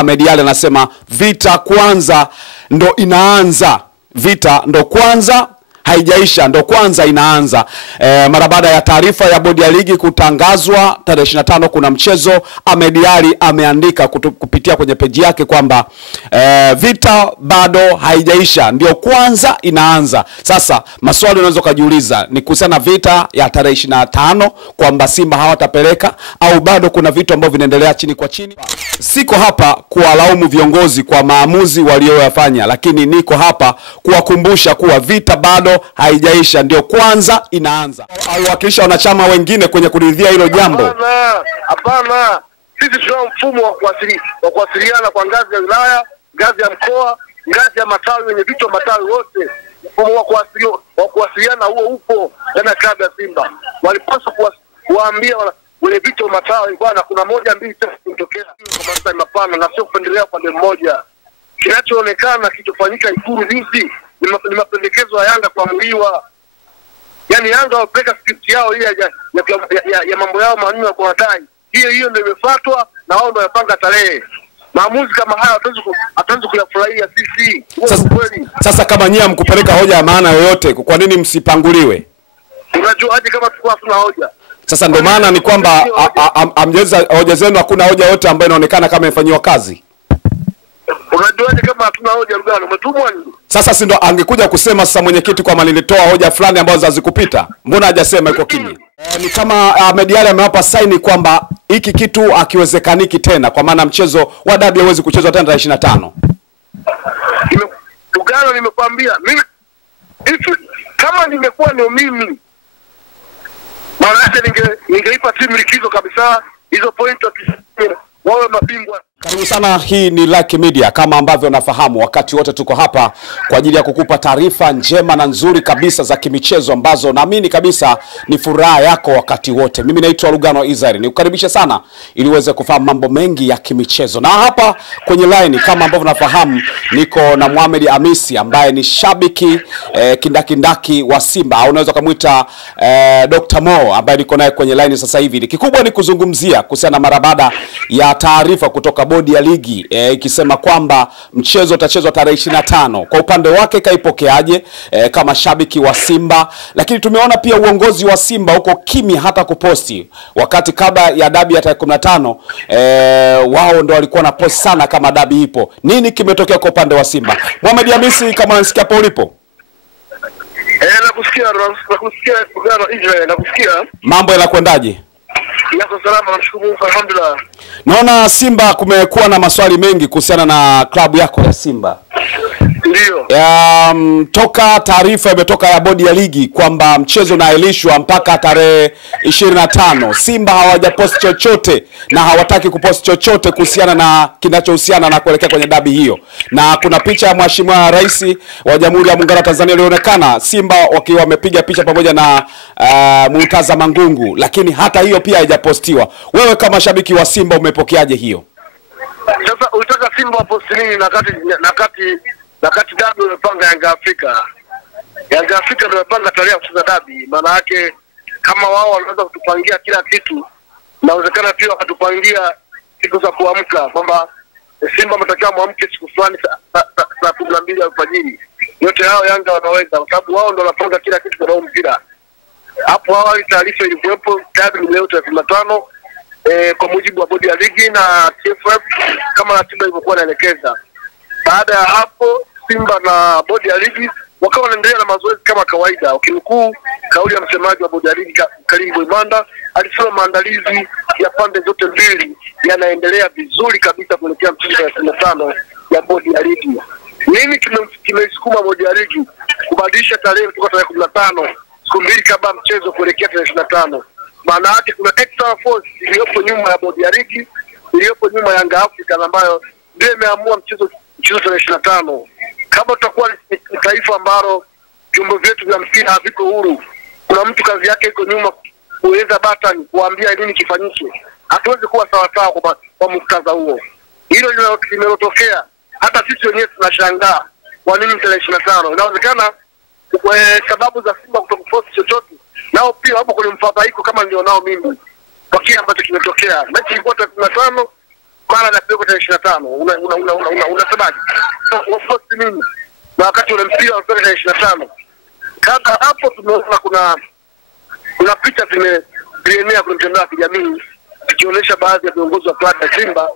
Ahmed Ally anasema vita kwanza ndo inaanza. Vita ndo kwanza haijaisha, ndo kwanza inaanza. Mara baada ya taarifa ya bodi ya ligi kutangazwa tarehe 25 kuna mchezo, Ahmed Ally ameandika kupitia kwenye peji yake kwamba vita bado haijaisha, ndio kwanza inaanza. Sasa maswali unaweza kujiuliza ni kuhusiana vita ya tarehe 25 kwamba Simba hawatapeleka au bado kuna vitu ambavyo vinaendelea chini kwa chini. Siko hapa kuwalaumu viongozi kwa maamuzi walioyafanya, lakini niko hapa kuwakumbusha kuwa vita bado haijaisha, ndio kwanza inaanza. Aliwakilisha wanachama wengine kwenye kuridhia hilo jambo. Hapana. Sisi tuna mfumo wa kuwasiliana kwa ngazi ya wilaya, ngazi ya mkoa, ngazi ya matawi wenye vichwa matawi wote. Mfumo wa kuwasiliana huo upo ndani ya klabu ya Simba. Walipaswa kuwaambia wale vichwa matawi bwana kuna 1 2 3 kutokea kwa masaa mapana na sio kupendelea pande mmoja. Kinachoonekana kitofanyika Ikulu juzi ni mapendekezo ya Yanga kuamuliwa. Yaani Yanga wapeka script yao ile ya mambo yao maneno ya kuwadai. Hiyo ndio imefuatwa na wao ndio yapanga tarehe. Maamuzi kama haya hatuwezi kuyafurahia sisi. Sasa kama nyinyi mkupeleka hoja ya maana yoyote, kwa nini msipanguliwe? Unajua aje kama tulikuwa hatuna hoja? Sasa ndio maana ni kwamba amjeza hoja zenu, hakuna hoja yote ambayo inaonekana kama imefanywa kazi. Unajuaje kama hatuna hoja Lugano? Umetumwa nini? Sasa si ndo angekuja kusema sasa mwenyekiti kwa nilitoa hoja fulani ambazo hazikupita. Mbona hajasema iko kimya? Ni kama Ahmed Ally amewapa saini kwamba hiki kitu akiwezekaniki tena, kwa maana mchezo wa dabi hauwezi kuchezwa tena tarehe 25. Lugano nimekwambia mimi kama nimekuwa ndio mimi maana ningeipa timu likizo kabisa, hizo point wawe mabingwa. Karibu sana, hii ni Lucky Media. Kama ambavyo nafahamu, wakati wote tuko hapa kwa ajili ya kukupa taarifa njema na nzuri kabisa za kimichezo ambazo naamini kabisa ni furaha yako wakati wote. Mimi naitwa Lugano Israel. Nikukaribisha sana ili uweze kufahamu mambo mengi ya kimichezo. Na hapa kwenye line kama ambavyo nafahamu niko na Mohamed Hamisi ambaye ni shabiki kindakindaki wa Simba, au unaweza kumuita Dr. Mo, ambaye niko naye kwenye line sasa hivi. Kikubwa ni kuzungumzia kuhusiana na mara baada ya taarifa kutoka bodi ya ligi ikisema kwamba mchezo utachezwa tarehe 25. Kwa upande wake kaipokeaje kama shabiki wa Simba? Lakini tumeona pia uongozi wa Simba huko kimya hata kuposti, wakati kabla ya dabi ya tarehe 15 wao ndio walikuwa na post sana kama dabi ipo. Nini kimetokea kwa upande wa Simba? Mohamed Hamisi, kama unasikia hapo ulipo? Nakusikia Lugano Israel, nakusikia. Mambo yanakwendaje? Yako salama, namshukuru alhamdulillah. Naona Simba kumekuwa na maswali mengi kuhusiana na klabu yako ya Simba. Ndio. Toka taarifa imetoka ya bodi ya ligi kwamba mchezo unaahirishwa mpaka tarehe 25. Simba hawajapost chochote na hawataki kupost chochote kuhusiana na kinachohusiana na kuelekea kwenye dabi hiyo. Na kuna picha ya Mheshimiwa Rais wa Jamhuri ya Muungano wa Tanzania ilionekana Simba wakiwa wamepiga picha pamoja na Murtaza Mangungu, lakini hata hiyo pia haijapostiwa. Wewe kama shabiki wa Simba umepokeaje hiyo? Sasa unataka Simba waposti nini na kati dabi umepanga Yanga Afrika? Yanga Afrika ndio imepanga tarehe ya kucheza dabi. Maana yake kama wao wanaweza kutupangia kila kitu, inawezekana pia wakatupangia siku za kuamka kwamba Simba mtakiwa muamke siku fulani saa 12 alfajiri. Yote hao Yanga wanaweza, kwa sababu wao ndio wanapanga kila kitu kwa mpira. Hapo awali taarifa ilikuwepo dabi leo tarehe 15 kwa mujibu wa bodi ya ligi na TFF kama ratiba ilivyokuwa inaelekeza. Baada ya hapo Simba na bodi ya ligi wakawa wanaendelea na mazoezi kama kawaida. Ukinukuu kauli ya msemaji wa bodi ya ligi Karim Boimanda, alisema maandalizi ya pande zote mbili yanaendelea vizuri kabisa kuelekea mchezo wa 25 ya bodi ya ligi. Nini kimeisukuma bodi ya ligi kubadilisha tarehe kutoka tarehe 15 siku mbili kabla mchezo kuelekea tarehe 25? Maana yake kuna extra force iliyopo nyuma ya bodi ya ligi, iliyopo nyuma ya Yanga Afrika ambayo ndio imeamua mchezo tarehe 25. Kama tutakuwa ni taifa ambalo vyombo vyetu vya mpira haviko huru, kuna mtu kazi yake iko nyuma kuweza button kuambia nini kifanyike, hatuwezi kuwa sawa sawa kwa muktadha huo. Hilo linalotokea hata sisi wenyewe tunashangaa kwa nini tarehe 25. Inawezekana kwa sababu za Simba kutokupost chochote, nao pia hapo kuna mfadhaiko kama ndio nao mimi kwa kile ambacho kimetokea. Mechi ilikuwa tarehe 15, mara anapelekwa tarehe 25. Unasemaje? Wafuasi nini? Na wakati ule mpira unapelekwa tarehe 25. Kabla hapo tumeona kuna picha zimeenea kwenye mitandao ya kijamii ikionyesha baadhi ya viongozi wa klabu ya Simba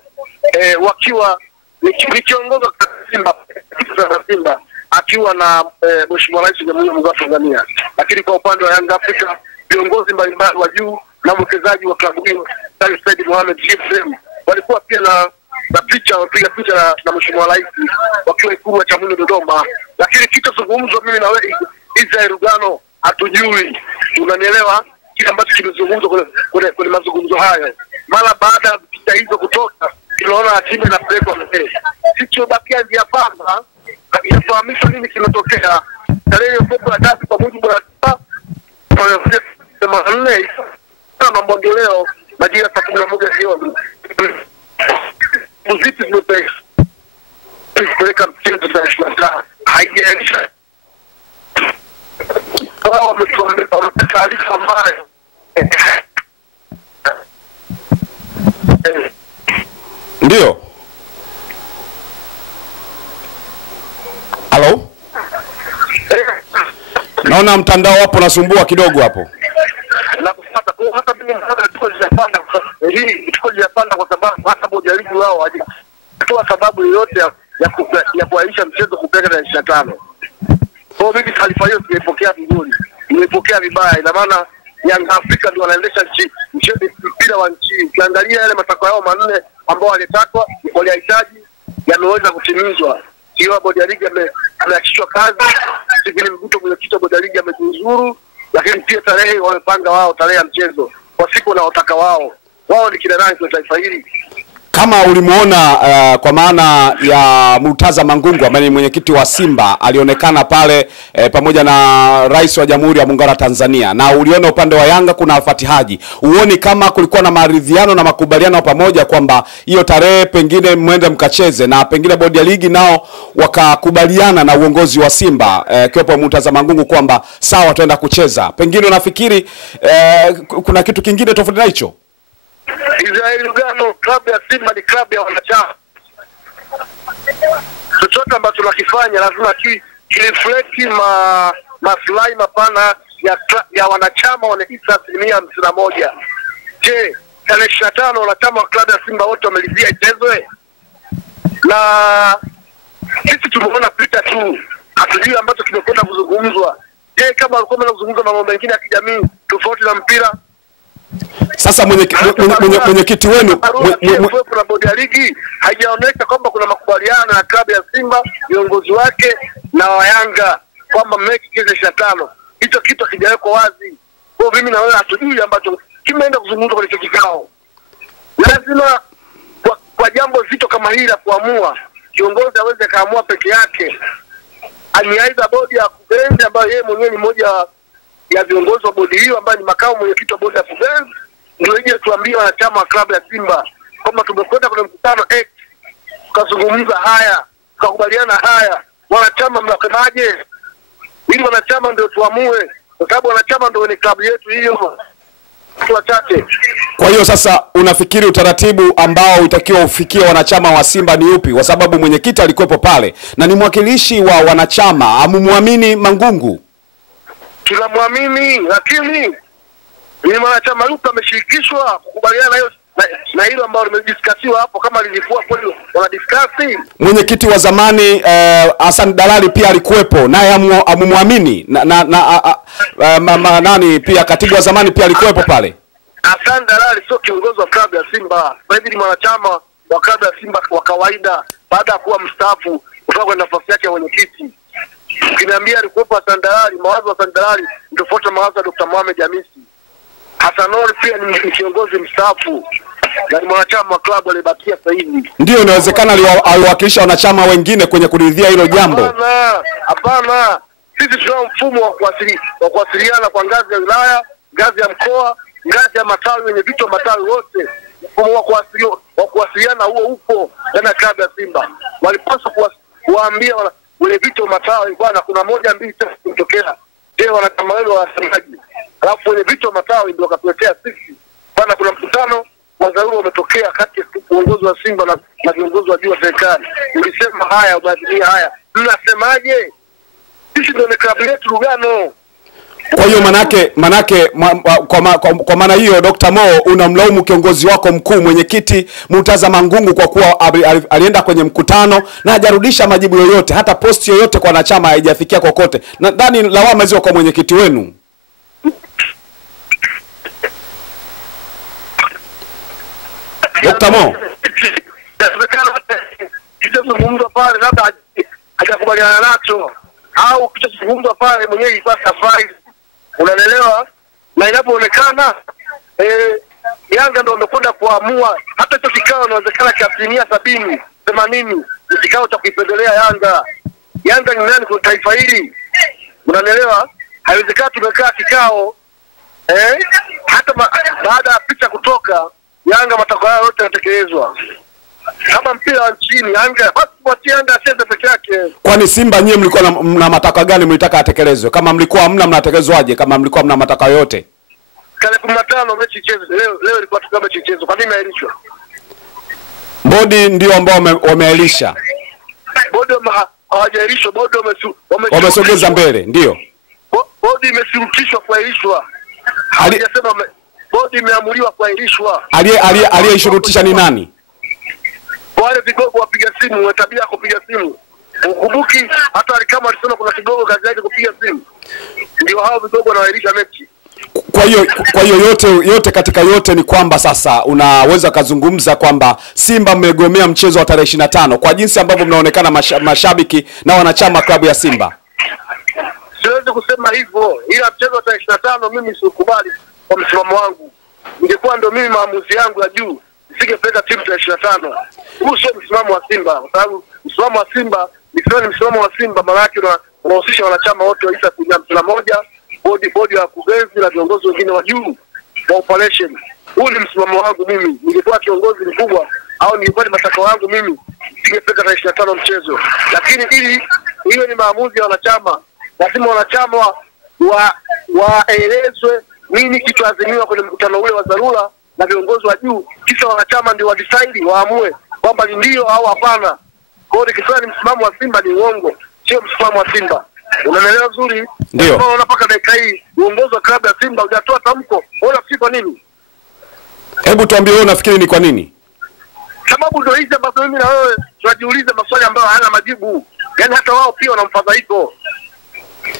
wakiwa ni kiongozi wa Simba akiwa na Mheshimiwa Rais wa Jamhuri ya Muungano wa Tanzania. Lakini kwa upande wa Yanga Afrika viongozi mbalimbali wa juu na mwekezaji wa klabu hiyo Said Mohamed GSM walikuwa pia na picha wapiga picha na Mheshimiwa Rais wakiwa Ikulu ya Chamwino Dodoma. Lakini kitazungumzwa mimi na wewe Israel Lugano hatujui. Unanielewa kile ambacho kimezungumzwa kwenye mazungumzo hayo. Mara baada ya picha hizo kutoka tunaona timu inapelekwa mbele. Sisi bakia ndia pamba inafahamishwa nini kinatokea. Tarehe ya dabi kwa mujibu wa sema nne mambo ndio leo majira saa 11 jioni. Muziki zimepeleka mchezo za shida. Haijaisha. Taarifa ambayo ndio. Halo? Naona mtandao hapo nasumbua kidogo hapo. Na kupata kwa hata mimi nataka tukojapanda tukojapanda kwa sababu hata moja ligi wao hajatoa sababu yoyote ya kuahirisha mchezo kupeleka tarehe 25. Kwa mimi taarifa hiyo nimepokea vizuri. Nimepokea vibaya. Ina maana Yanga Afrika ndio wanaendesha mpira wa nchi. Ukiangalia yale matakwa yao manne ambao walitakwa, walihitaji yameweza kutimizwa. Sio bodi ya ligi ameachishwa kazi, Stephen Mguto mwenyekiti wa bodi ya ligi amejiuzuru, lakini pia tarehe wamepanga wao tarehe ya mchezo kwa siku na wataka wao. Wao ni kila nani kwa taifa hili. Kama ulimuona kwa maana ya Murtaza Mangungu ambaye ni mwenyekiti wa Simba alionekana pale pamoja na Rais wa Jamhuri ya Muungano wa Tanzania, na uliona upande wa Yanga kuna Al-Fatih Haji, uone kama kulikuwa na maridhiano na makubaliano pamoja kwamba hiyo tarehe pengine mwende mkacheze, na pengine bodi ya ligi nao wakakubaliana na uongozi wa Simba kiwepo Murtaza Mangungu kwamba sawa tuenda kucheza? Pengine unafikiri kuna kitu kingine tofauti na hicho? Israel Lugano, klabu ya Simba ni klabu ya wanachama. Chochote ambacho tunakifanya lazima reflect maslahi mapana ya wanachama wa Isa 51. Je, tarehe 25 wanachama wa klabu ya Simba wote wamelizia ichezwe? Na sisi tumeona picha tu, hatujui ambacho kimekwenda kuzungumzwa. Je, kama walikuwa wanazungumza mambo mengine ya kijamii tofauti na mpira? Sasa mwenyekiti wenu kuna bodi ya ligi haijaonyesha kwamba kuna makubaliano ya klabu ya Simba viongozi wake na wa Yanga kwamba mechi kesho 25. Hicho kitu kijawekwa wazi. Kwa mimi na wewe hatujui ambacho kimeenda kuzungumzwa kwenye kikao. Lazima kwa jambo zito kama hili la kuamua kiongozi aweze kaamua peke yake. Aniaidha bodi ya kubenzi ambayo yeye mwenyewe ni mmoja ya viongozi wa bodi hiyo ambaye ni makao mwenyekiti wa bodi ya kubenzi, ndio ije tuambie wanachama wa klabu ya Simba kwamba tumekwenda kwenye mkutano X tukazungumza haya, tukakubaliana haya. Wanachama mnasemaje? Ili wanachama ndio tuamue, kwa sababu wanachama ndio ni klabu yetu hiyo. Tuachache. Kwa hiyo sasa unafikiri utaratibu ambao utakiwa ufikie wanachama wa Simba ni upi? Kwa sababu mwenyekiti alikuwepo pale na ni mwakilishi wa wanachama, amumwamini Mangungu. Tunamwamini, lakini ni mwanachama yupi ameshirikishwa kukubaliana hiyo na hilo ambalo limediskasiwa hapo, kama lilikuwa kweli wanadiskasi? Mwenyekiti wa zamani Hassan Dalali pia alikuwepo, naye amumwamini nani pia katibu wa zamani pia alikuwepo pale. Hassan Dalali sio kiongozi wa klabu ya Simba. Sasa hivi ni mwanachama wa klabu ya Simba wa kawaida baada ya kuwa mstaafu kutoka kwa nafasi yake ya mwenyekiti. Ukiniambia alikuwepo Hassan Dalali, mawazo ya Hassan Dalali ndio tofauti na mawazo ya Dr. Mohamed Hamisi. Hassan Ori pia ni kiongozi mstaafu na ni mwanachama wa klabu aliyebakia sasa hivi. Ndio inawezekana aliwakilisha wanachama wengine kwenye kuridhia hilo jambo. Hapana. Sisi tuna mfumo wa kuwasiliana kwa ngazi ya wilaya, ngazi ya mkoa, ngazi ya matawi, wenye vitu matawi wote. Mfumo wa kuwasiliana huo upo ndani ya klabu ya Simba. Walipaswa kuwaambia wale vitu matawi bwana kuna 1 2 3 kutokea. Je, wanachama wao wasemaje? Alafu wale vitu matawi ndio wakatuletea sisi. Bwana kuna mkutano wa dharura umetokea kati uongozi wa Simba na viongozi wa juu wa serikali. Ulisema haya, umeazimia haya. Mnasemaje? Sisi ndio ni klabu yetu Lugano. Kwa hiyo manake kwa maana hiyo Dr. Mo unamlaumu kiongozi wako mkuu mwenyekiti Murtaza Mangungu kwa kuwa alienda kwenye mkutano na hajarudisha majibu yoyote, hata posti yoyote kwa wanachama haijafikia kokote. Nadhani lawama hizo kwa mwenyekiti wenu. Dr. Mo kilichozungumzwa pale labda hajakubaliana nacho, au kilichozungumzwa pale mwenyewe ilikuwa safari, unaelewa? Na inapoonekana Yanga ndio wamekwenda kuamua. Hata hicho kikao inawezekana cha 70-80 ni kikao cha kuipendelea Yanga. Yanga ni nani kwa taifa hili? Unaelewa? Haiwezekani tumekaa kikao hata baada ya picha kutoka Yanga matakwa yao yote yanatekelezwa. Kama mpira wa nchini Yanga basi watie Yanga acheze peke yake. Kwani Simba nyie mlikuwa na matakwa gani mlitaka yatekelezwe? Kama mlikuwa hamna mnatekelezwaje kama mlikuwa mna matakwa yote? Tarehe 15 mechi ichezwe. Leo ilikuwa tukao mechi ichezwe. Kwa nini imeahirishwa? Bodi ndio ambao wameahirisha. Bodi hawajaahirishwa, bodi wamesogeza mbele, ndio. Bodi imesurutishwa kuahirishwa. Hawajasema bodi imeamuliwa kuahirishwa. Aliyeishurutisha ni nani? Wale vigogo wapiga simu, tabia ya kupiga simu. Ukumbuki hata kama alisema kuna kigogo kazi yake kupiga simu. Ndio hao vigogo wanaahirisha mechi. Kwa hiyo yote katika yote ni kwamba sasa unaweza kuzungumza kwamba Simba mmegomea mchezo wa tarehe 25 kwa jinsi ambavyo mnaonekana mashabiki na wanachama klabu ya Simba. Siwezi kusema hivyo, ila mchezo wa tarehe 25 mimi sikubali kwa msimamo wangu. Ingekuwa ndio mimi maamuzi yangu ya juu, nisingependa timu tarehe 25. Huu sio msimamo wa Simba, kwa sababu msimamo wa Simba ni msimamo wa Simba, maana yake unahusisha wanachama wote wa isa kuja mtula moja, bodi ya kugenzi na viongozi wengine wa juu wa operation. Huu ni msimamo wangu mimi. Ningekuwa kiongozi mkubwa au ningekuwa matakwa yangu mimi, nisingependa tarehe 25 mchezo. Lakini hiyo ni maamuzi ya wanachama. Lazima wanachama waelezwe nini kichoazimiwa kwenye mkutano ule wa dharura na viongozi wa juu, kisha wanachama ndio wadecide waamue kwamba ni ndio au hapana. Kwa hiyo nikisema ni msimamo wa Simba ni uongo, sio msimamo wa Simba. Unaelewa vizuri? Ndio. Unaona mpaka dakika hii uongozi wa klabu ya Simba hujatoa tamko. Unafikiri kwa nini? Hebu tuambie wewe unafikiri ni kwa nini? Sababu ndio hizi ambazo mimi na wewe tunajiuliza maswali ambayo hayana majibu. Yaani hata wao pia wanamfadhaiko.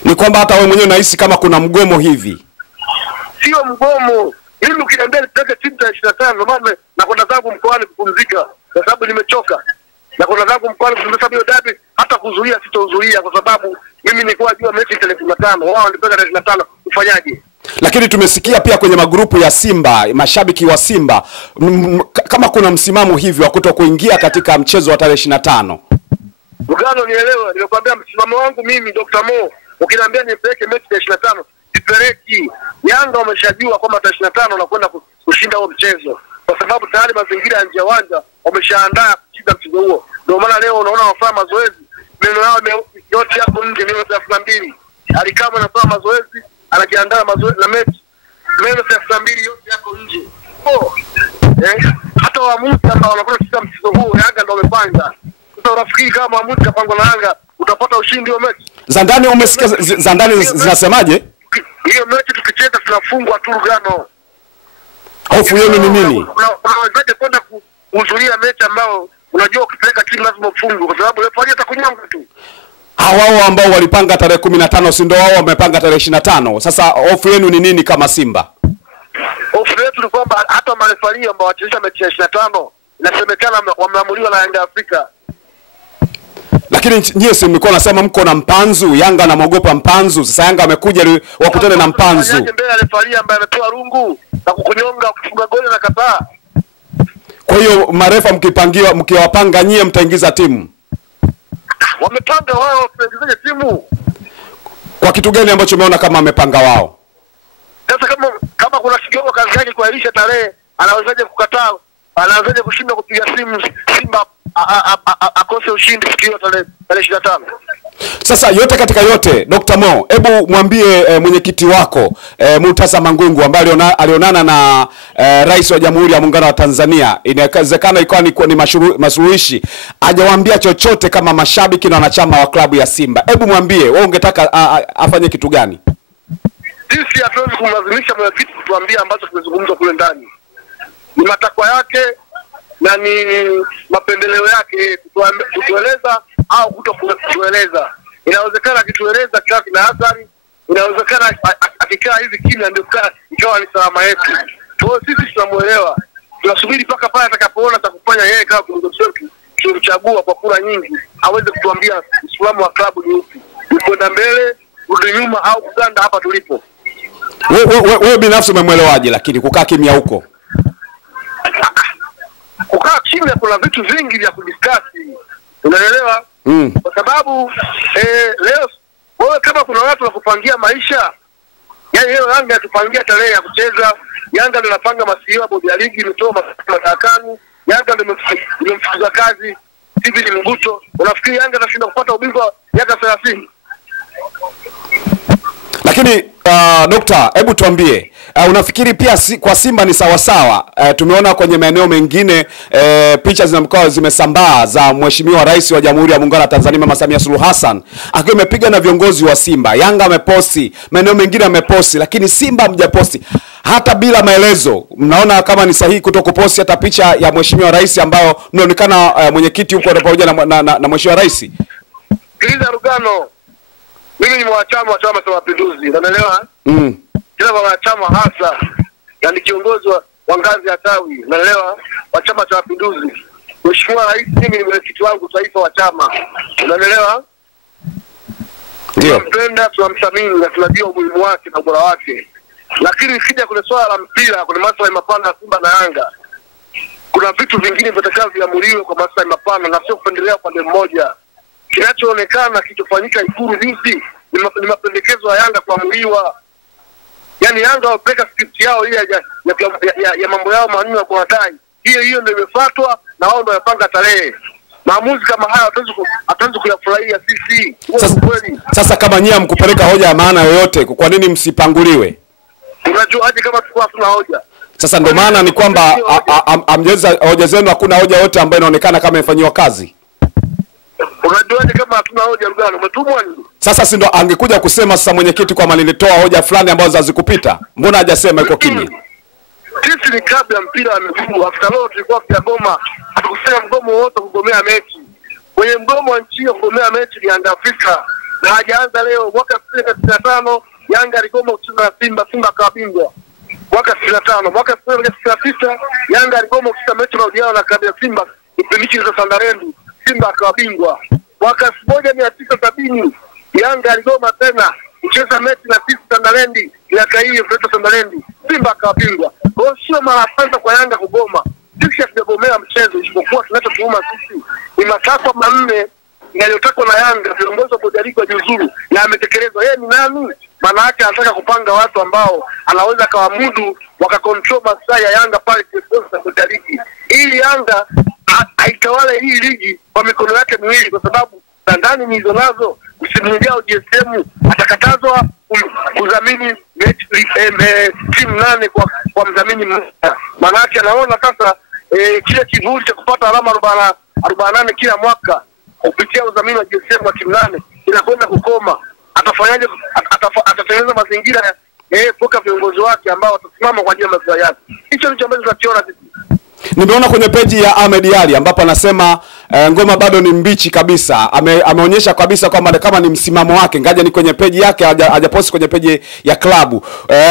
Ni kwamba hata wewe mwenyewe unahisi kama kuna mgomo hivi. Sio mgomo. Mimi ukiniambia nipeleke timu ya 25 maana nakwenda zangu mkoani kupumzika kwa sababu nimechoka. Nakwenda zangu mkoani kwa sababu hiyo dabi hata kuzuia sitozuia kwa sababu mimi nilikuwa jua mechi tarehe 15. Wao walipeleka tarehe 25 ufanyaje? Lakini tumesikia pia kwenye magrupu ya Simba, mashabiki wa Simba kama kuna msimamo hivi wa kutokuingia katika mchezo wa tarehe 25. Lugano nielewe, nilikwambia msimamo wangu mimi Dr. Mo, ukiniambia nipeleke mechi ya 25, sipeleki. Yanga wameshajua kwamba tarehe 25 wanakwenda kushinda huo mchezo. Kwa sababu tayari mazingira ya nje ya uwanja wameshaandaa kushinda mchezo huo. Ndio maana leo unaona wafanya mazoezi, meno yao yote yako nje, meno 32. Alikama anafanya mazoezi, anajiandaa mazoezi na mechi. Meno 32 yote yako nje. Hata waamuzi ambao wanakwenda kushinda mchezo huo Yanga ndio wamepanga. Sasa unafikiri kama waamuzi kapangwa na Yanga utapata ushindi wa mechi? Zandani umesikia Zandani zinasemaje? Hiyo mechi tukicheza tunafungwa tu Lugano. Hofu yenu ni nini? Unawezaje kwenda kuhudhuria mechi ambao unajua ukipeleka timu lazima ufungwe kwa sababu refa atakunyonga tu. Hao ambao walipanga tarehe 15 si ndio wao wamepanga tarehe 25. Sasa hofu yenu ni nini kama Simba? Hofu yetu ni kwamba hata marefari ambao wachezesha mechi ya 25 inasemekana wameamuliwa na Yanga Afrika. Lakini nyie si mlikuwa nasema mko na Mpanzu, Yanga anamwogopa Mpanzu. Sasa Yanga amekuja wakutane na Mpanzu. Mbele ya refari ambaye anatoa rungu na kukunyonga ukifunga goli na kataa. Kwa hiyo marefa mkiwapanga nyie mtaingiza timu. Wamepanga wao tuingize timu. Kwa kitu gani ambacho umeona kama amepanga wao? Sasa kama kuna kigogo kazi yake kuahirisha tarehe, anawezaje kukataa? Anawezaje kushinda kupiga simu Simba akose ushindi sikio tarehe 25? Sasa yote katika yote, Dr. Mo, hebu mwambie mwenyekiti wako Murtaza Mangungu ambaye alionana na Rais wa Jamhuri ya Muungano wa Tanzania, inawezekana ikawa ni masuluhishi, hajawaambia chochote kama mashabiki na wanachama wa klabu ya Simba. Hebu mwambie wewe ungetaka afanye kitu gani? Sisi hatuwezi kumlazimisha mwenyekiti kutuambia ambacho tumezungumza kule ndani. Ni matakwa yake na ni mapendeleo yake kutueleza au kutokueleza. Inawezekana akitueleza kila kina athari, inawezekana akikaa hivi kimya ndio ikawa ni salama yetu. Kwa hiyo sisi tunamuelewa. Tunasubiri mpaka pale atakapoona cha kufanya yeye kama kiongozi wetu, tumchagua kwa kura nyingi, aweze kutuambia msimamo wa klabu ni upi. Ni kwenda mbele, kurudi nyuma au kuganda hapa tulipo. Wewe binafsi umemwelewaje lakini kukaa kimya huko? Kukaa kimya kuna vitu vingi vya kudiscuss. Unaelewa? Kwa sababu leo wewe kama kuna watu wakupangia maisha, yani leo Yanga tupangia tarehe ya kucheza, Yanga ndio inapanga masiwa, bodi ya ligi imetoa madarakani, Yanga ndio imemfukuza kazi hivi ni Mguto. Unafikiri Yanga atashinda kupata ubingwa miaka 30? Lakini Dokta, hebu tuambie, unafikiri pia kwa Simba ni sawa sawa? Tumeona kwenye maeneo mengine picha zinamkoa zimesambaa za Mheshimiwa Rais wa Jamhuri ya Muungano wa Tanzania Mama Samia Suluhu Hassan akiwa amepiga na viongozi wa Simba. Yanga ameposti, maeneo mengine ameposti, lakini Simba mjaposti hata bila maelezo. Mnaona kama ni sahihi kutokuposti hata picha ya Mheshimiwa Rais ambayo mnaonekana mwenyekiti huko pamoja na Mheshimiwa Rais? Sikiliza Rugano, mimi ni mwanachama wa Chama cha Mapinduzi, unaelewa? Kila mwanachama hasa yani kiongozi wa ngazi ya tawi, unaelewa, wa Chama cha Mapinduzi. Mheshimiwa Rais mimi ni mwenyekiti wangu taifa wa chama, unaelewa? Ndio. Tunapenda, tunamthamini na tunajua umuhimu wake na ubora wake. Lakini ikija kwenye swala la mpira, kuna masuala mapana ya Simba na Yanga, kuna vitu vingine vitakavyo viamuliwe kwa masuala mapana na sio kupendelea upande mmoja. Kinachoonekana kichofanyika Ikulu hivi ni mapendekezo ya Yanga kuamuliwa. Yaani Yanga wapeleka script yao ile ya mambo yao maneno ya kuwadai. Hiyo ndio imefuatwa na wao ndio yapanga tarehe. Maamuzi kama haya hatuwezi kuyafurahia sisi. Sasa kama nyinyi mkupeleka hoja ya maana yoyote, kwa nini msipanguliwe? Unajua aje kama tulikuwa hatuna hoja? Sasa ndio maana ni kwamba amjeza hoja zenu, hakuna hoja yote ambayo inaonekana kama imefanywa kazi. Unajuaje kama hatuna hoja Rugano? Umetumwa nini? Sasa si ndo angekuja kusema sasa mwenyekiti kwa nilitoa hoja fulani ambazo hazikupita. Mbona hajasema iko kimya? Sisi ni klabu ya mpira wa miguu. After all tulikuwa Kigoma, hatukusema mgomo wote kugomea mechi. Kwenye mgomo wa nchi kugomea mechi ni Yanga Afrika. Na hajaanza leo. Mwaka 2005 Yanga aligoma kucheza na Simba, Simba akawa bingwa. Mwaka 2005, mwaka 2006 Yanga aligoma kucheza mechi na Odiao na klabu ya Simba, kipindi cha Sandarendi, Simba akawa bingwa. Mwaka 1970 Yanga aligoma tena kucheza mechi na Sandarendi, miaka hiyo kwa Sandarendi, Simba akawa bingwa. Kwa hiyo sio mara kwanza kwa Yanga kugoma. Sisi hatujagomea mchezo, isipokuwa tunachotuuma sisi ni matakwa manne yaliyotakwa na Yanga, viongozi wa bodi ya ligi wajiuzuru, na ametekelezwa. Yeye ni nani? Maana yake anataka kupanga watu ambao anaweza kawamudu wakakontrol maslahi ya Yanga pale kwa bodi ya ligi, ili Yanga aitawale hii ligi kwa mikono yake miwili, kwa sababu ndani nizo nazo msimu ujao GSM atakatazwa kudhamini timu 8 kwa mdhamini mmoja. Maana yake anaona sasa kile kivuli cha kupata alama 48 kila mwaka kupitia udhamini wa GSM wa timu 8 inakwenda kukoma. Atafanyaje? Atatengeneza mazingira poka viongozi wake ambao watasimama kwa ajili ya maslahi yake. Hicho ndicho ambacho tunakiona sisi. Nimeona kwenye peji ya Ahmed Ali ambapo anasema ngoma bado ni mbichi kabisa. Ameonyesha kabisa kwamba kama ni msimamo wake, ngaja ni kwenye peji yake, hajaposti kwenye peji ya klabu.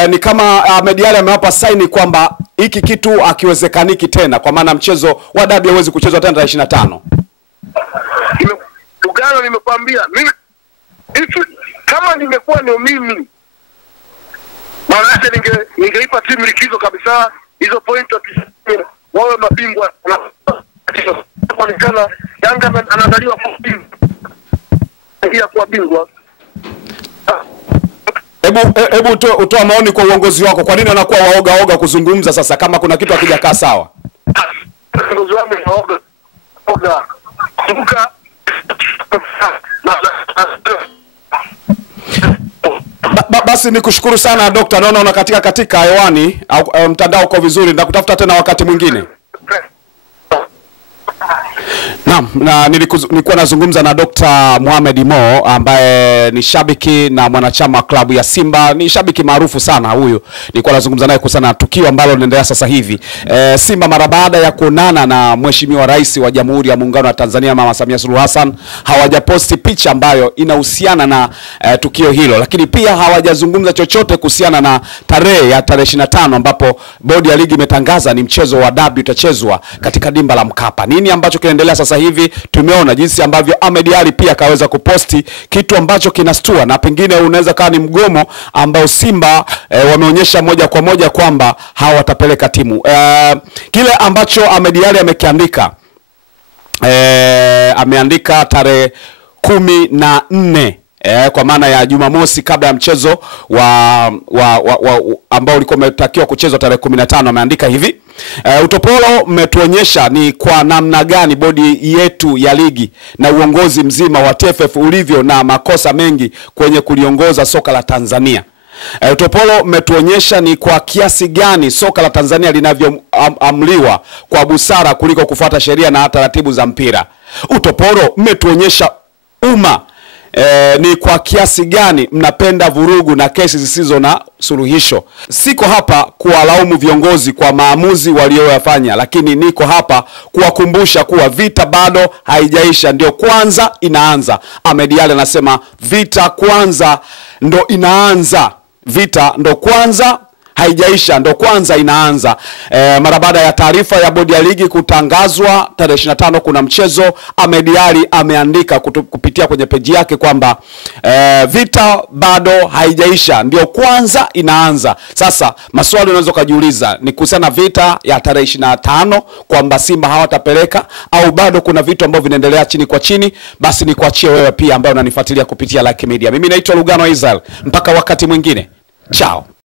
Ni kama Ahmed Ali amewapa saini kwamba hiki kitu akiwezekaniki tena, kwa maana mchezo wa dabi hauwezi kuchezwa tena tarehe 25. Ugano nimekwambia mimi kama nimekuwa ndio mimi, maana ningeipa timu likizo kabisa, hizo point wawe mabingwa na kuonekana Yanga anadaliwa kuwa bingwa. Hebu utoa maoni kwa uongozi wako, kwa nini anakuwa waoga kuzungumza sasa kama kuna kitu hakijakaa sawa? Uongozi wangu ni waoga. Kumbuka na basi nikushukuru sana Dr. Naona katika hewani au mtandao uko vizuri, nakutafuta tena wakati mwingine. Naam, na nilikuwa nazungumza na Dr. Mohamed Mo ambaye ni shabiki na mwanachama wa klabu ya Simba, ni shabiki maarufu sana huyu. Nilikuwa nazungumza naye kuhusiana na tukio ambalo linaendelea sasa hivi. Simba mara baada ya kuonana na Mheshimiwa Rais wa Jamhuri ya Muungano wa Tanzania Mama Samia Suluhu Hassan, hawajaposti picha ambayo inahusiana na tukio hilo, lakini pia hawajazungumza chochote kuhusiana na tarehe 25 ambapo bodi ya ligi imetangaza ni mchezo wa dabi utachezwa katika dimba la Mkapa. Nini ambacho kinaendelea sasa hivi? Tumeona jinsi ambavyo Ahmed Ally pia kaweza kuposti kitu ambacho kinastua, na pengine unaweza kawa ni mgomo ambao Simba wameonyesha moja kwa moja kwamba hawatapeleka timu. Kile ambacho Ahmed Ally amekiandika, ameandika tarehe 14 kwa maana ya Jumamosi kabla ya mchezo ambao ulikuwa umetakiwa kuchezwa tarehe 15. Ameandika hivi: utopolo mmetuonyesha ni kwa namna gani bodi yetu ya ligi na uongozi mzima wa TFF ulivyo na makosa mengi kwenye kuliongoza soka la Tanzania. Utopolo mmetuonyesha ni kwa kiasi gani soka la Tanzania linavyoamliwa kwa busara kuliko kufuata sheria na taratibu za mpira. Utopolo mmetuonyesha ni kwa kiasi gani mnapenda vurugu na kesi zisizo na suluhisho. Siko hapa kuwalaumu viongozi kwa maamuzi walioyafanya, lakini niko hapa kuwakumbusha kuwa vita bado haijaisha, ndio kwanza inaanza. Ahmed Ally anasema vita kwanza ndo inaanza, vita ndo kwanza haijaisha, ndo kwanza inaanza. Mara baada ya taarifa ya bodi ya ligi kutangazwa tarehe 25 kuna mchezo, Ahmed Ally ameandika kupitia kwenye peji yake kwamba vita bado haijaisha, ndio kwanza inaanza. Sasa maswali unaweza kujiuliza ni kuhusiana vita ya tarehe 25 kwamba Simba hawatapeleka, au bado kuna vitu ambavyo vinaendelea chini kwa chini? Basi ni kuachie wewe pia ambaye unanifuatilia kupitia Lucky Media. Mimi naitwa Lugano Israel, mpaka wakati mwingine, chao.